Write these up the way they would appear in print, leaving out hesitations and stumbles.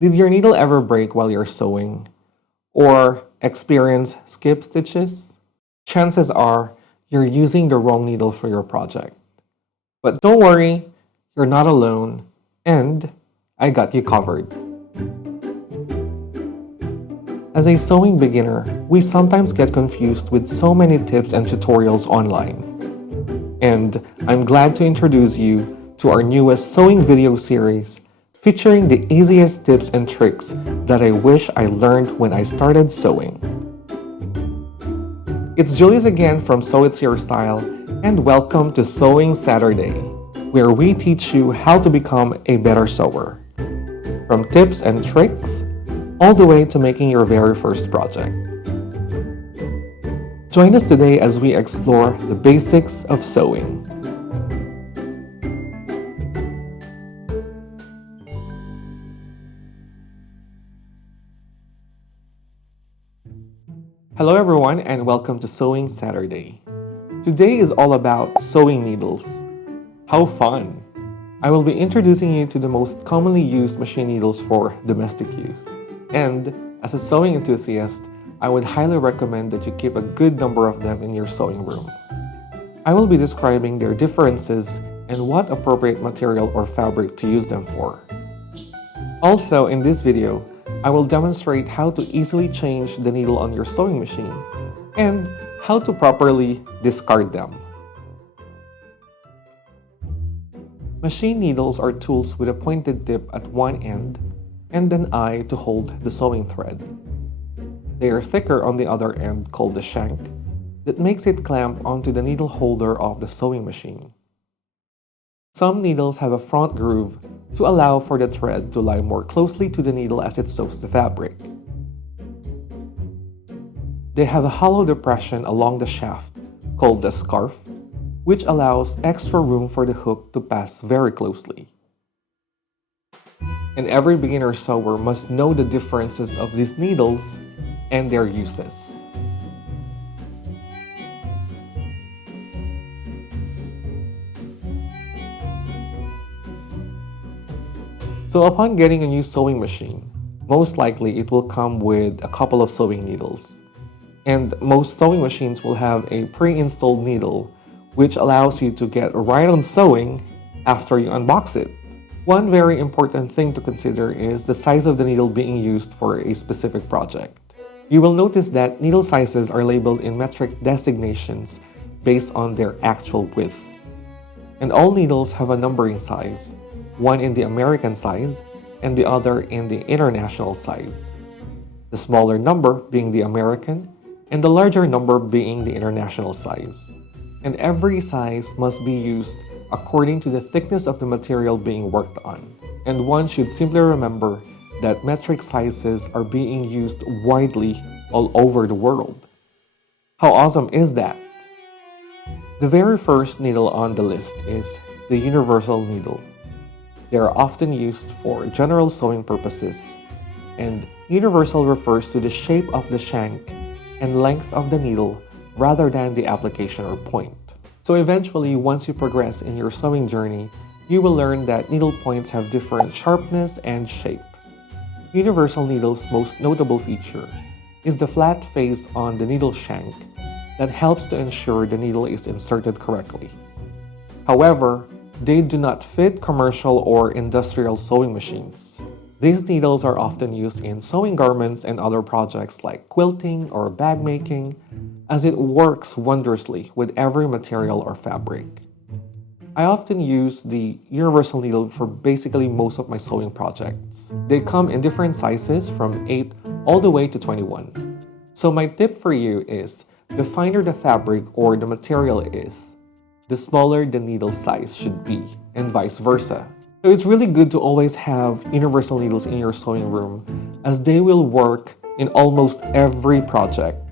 Did your needle ever break while you're sewing? Or experience skip stitches? Chances are you're using the wrong needle for your project. But don't worry, you're not alone, and I got you covered. As a sewing beginner, we sometimes get confused with so many tips and tutorials online. And I'm glad to introduce you to our newest sewing video series featuring the easiest tips and tricks that I wish I learned when I started sewing. It's Julius again from Sew It's Your Style, and welcome to Sewing Saturday, where we teach you how to become a better sewer. From tips and tricks, all the way to making your very first project. Join us today as we explore the basics of sewing. Hello everyone and welcome to Sewing Saturday. Today is all about sewing needles. How fun! I will be introducing you to the most commonly used machine needles for domestic use. And as a sewing enthusiast, I would highly recommend that you keep a good number of them in your sewing room. I will be describing their differences and what appropriate material or fabric to use them for. Also, in this video, I will demonstrate how to easily change the needle on your sewing machine and how to properly discard them. Machine needles are tools with a pointed tip at one end and an eye to hold the sewing thread. They are thicker on the other end, called the shank, that makes it clamp onto the needle holder of the sewing machine. Some needles have a front groove to allow for the thread to lie more closely to the needle as it sews the fabric. They have a hollow depression along the shaft, called the scarf, which allows extra room for the hook to pass very closely. And every beginner sewer must know the differences of these needles and their uses. So upon getting a new sewing machine, most likely it will come with a couple of sewing needles. And most sewing machines will have a pre-installed needle, which allows you to get right on sewing after you unbox it. One very important thing to consider is the size of the needle being used for a specific project. You will notice that needle sizes are labeled in metric designations based on their actual width. And all needles have a numbering size, one in the American size and the other in the international size. The smaller number being the American and the larger number being the international size. And every size must be used according to the thickness of the material being worked on. And one should simply remember that metric sizes are being used widely all over the world. How awesome is that? The very first needle on the list is the universal needle. They are often used for general sewing purposes, and universal refers to the shape of the shank and length of the needle rather than the application or point. So eventually, once you progress in your sewing journey, you will learn that needle points have different sharpness and shape. Universal needle's most notable feature is the flat face on the needle shank that helps to ensure the needle is inserted correctly. However, they do not fit commercial or industrial sewing machines. These needles are often used in sewing garments and other projects like quilting or bag making, as it works wondrously with every material or fabric. I often use the universal needle for basically most of my sewing projects. They come in different sizes from 8 all the way to 21. So my tip for you is, the finer the fabric or the material is, the smaller the needle size should be, and vice versa. So it's really good to always have universal needles in your sewing room, as they will work in almost every project,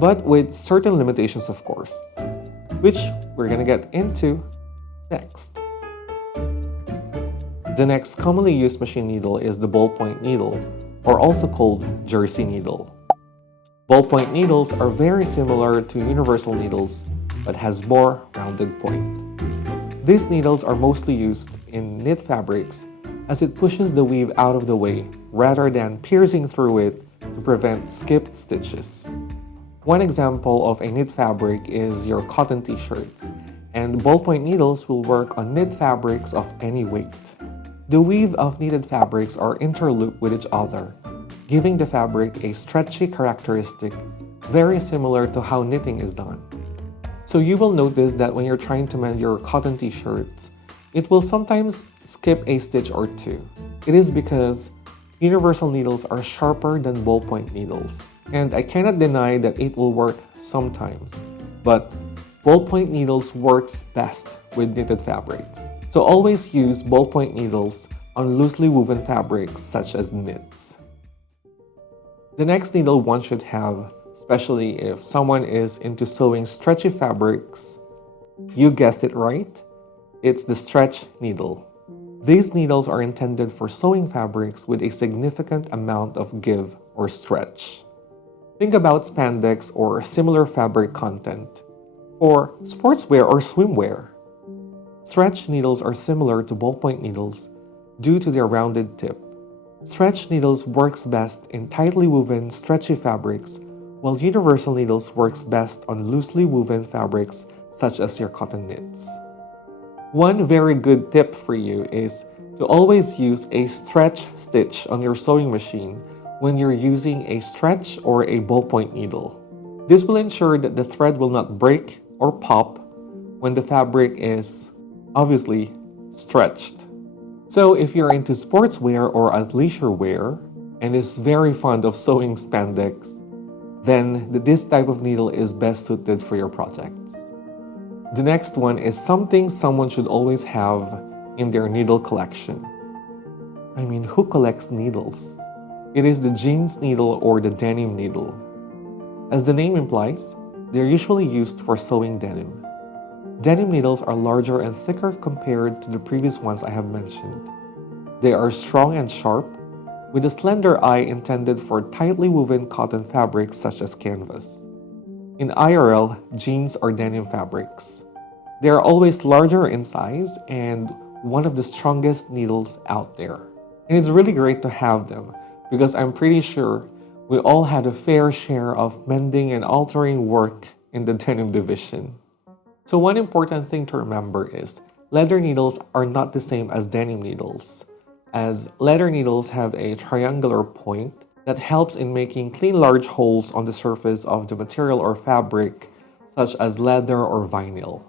but with certain limitations of course, which we're gonna get into next. The next commonly used machine needle is the ballpoint needle, or also called jersey needle. Ballpoint needles are very similar to universal needles, but has more rounded point. These needles are mostly used in knit fabrics as it pushes the weave out of the way rather than piercing through it to prevent skipped stitches. One example of a knit fabric is your cotton t-shirts, and ballpoint needles will work on knit fabrics of any weight. The weave of knitted fabrics are interlooped with each other, giving the fabric a stretchy characteristic very similar to how knitting is done. So you will notice that when you're trying to mend your cotton t-shirts, it will sometimes skip a stitch or two. It is because universal needles are sharper than ballpoint needles, and I cannot deny that it will work sometimes, but ballpoint needles works best with knitted fabrics. So always use ballpoint needles on loosely woven fabrics such as knits. The next needle one should have, especially if someone is into sewing stretchy fabrics, you guessed it right, it's the stretch needle. These needles are intended for sewing fabrics with a significant amount of give or stretch. Think about spandex or similar fabric content, or sportswear or swimwear. Stretch needles are similar to ballpoint needles due to their rounded tip. Stretch needles works best in tightly woven, stretchy fabrics, while universal needles works best on loosely woven fabrics such as your cotton knits. One very good tip for you is to always use a stretch stitch on your sewing machine when you're using a stretch or a ballpoint needle. This will ensure that the thread will not break or pop when the fabric is obviously stretched. So if you're into sportswear or athleisure wear and is very fond of sewing spandex, then this type of needle is best suited for your projects. The next one is something someone should always have in their needle collection. I mean, who collects needles? It is the jeans needle or the denim needle. As the name implies, they're usually used for sewing denim. Denim needles are larger and thicker compared to the previous ones I have mentioned. They are strong and sharp, with a slender eye intended for tightly woven cotton fabrics such as canvas. In IRL, jeans are denim fabrics. They are always larger in size and one of the strongest needles out there. And it's really great to have them because I'm pretty sure we all had a fair share of mending and altering work in the denim division. So one important thing to remember is leather needles are not the same as denim needles, as leather needles have a triangular point that helps in making clean large holes on the surface of the material or fabric, such as leather or vinyl.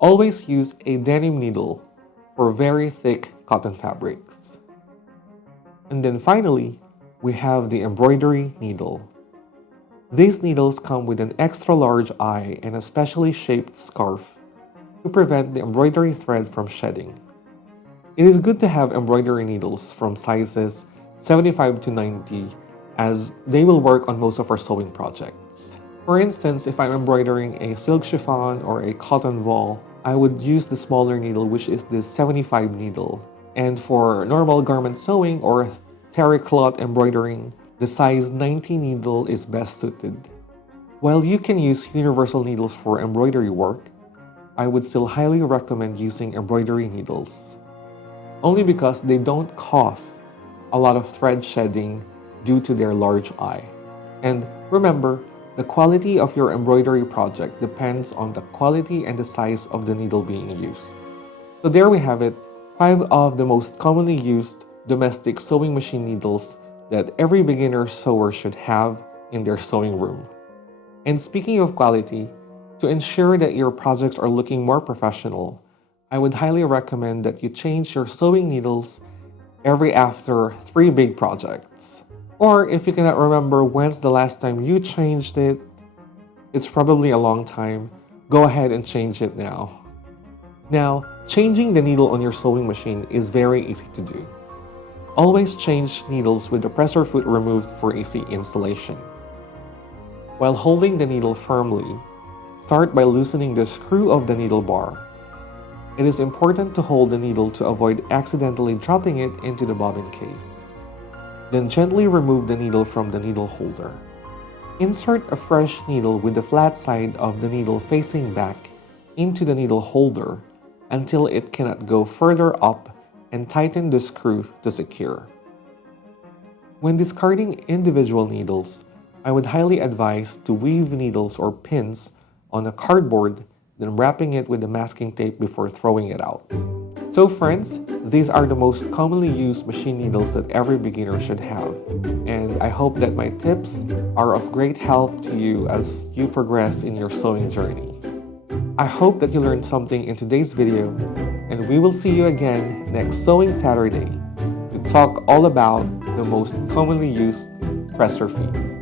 Always use a denim needle for very thick cotton fabrics. And then finally, we have the embroidery needle. These needles come with an extra large eye and a specially shaped scarf to prevent the embroidery thread from shedding. It is good to have embroidery needles from sizes 75 to 90 as they will work on most of our sewing projects. For instance, if I'm embroidering a silk chiffon or a cotton voile, I would use the smaller needle, which is the 75 needle. And for normal garment sewing or terry cloth embroidering, the size 90 needle is best suited. While you can use universal needles for embroidery work, I would still highly recommend using embroidery needles, only because they don't cause a lot of thread shedding due to their large eye. And remember, the quality of your embroidery project depends on the quality and the size of the needle being used. So there we have it, 5 of the most commonly used domestic sewing machine needles that every beginner sewer should have in their sewing room. And speaking of quality, to ensure that your projects are looking more professional, I would highly recommend that you change your sewing needles every after 3 big projects. Or if you cannot remember when's the last time you changed it, it's probably a long time, go ahead and change it now. Now, changing the needle on your sewing machine is very easy to do. Always change needles with the presser foot removed for easy installation. While holding the needle firmly, start by loosening the screw of the needle bar. It is important to hold the needle to avoid accidentally dropping it into the bobbin case. Then gently remove the needle from the needle holder. Insert a fresh needle with the flat side of the needle facing back into the needle holder until it cannot go further up and tighten the screw to secure. When discarding individual needles, I would highly advise to weave needles or pins on a cardboard, then wrapping it with the masking tape before throwing it out. So friends, these are the most commonly used machine needles that every beginner should have, and I hope that my tips are of great help to you as you progress in your sewing journey. I hope that you learned something in today's video, and we will see you again next Sewing Saturday to talk all about the most commonly used presser feet.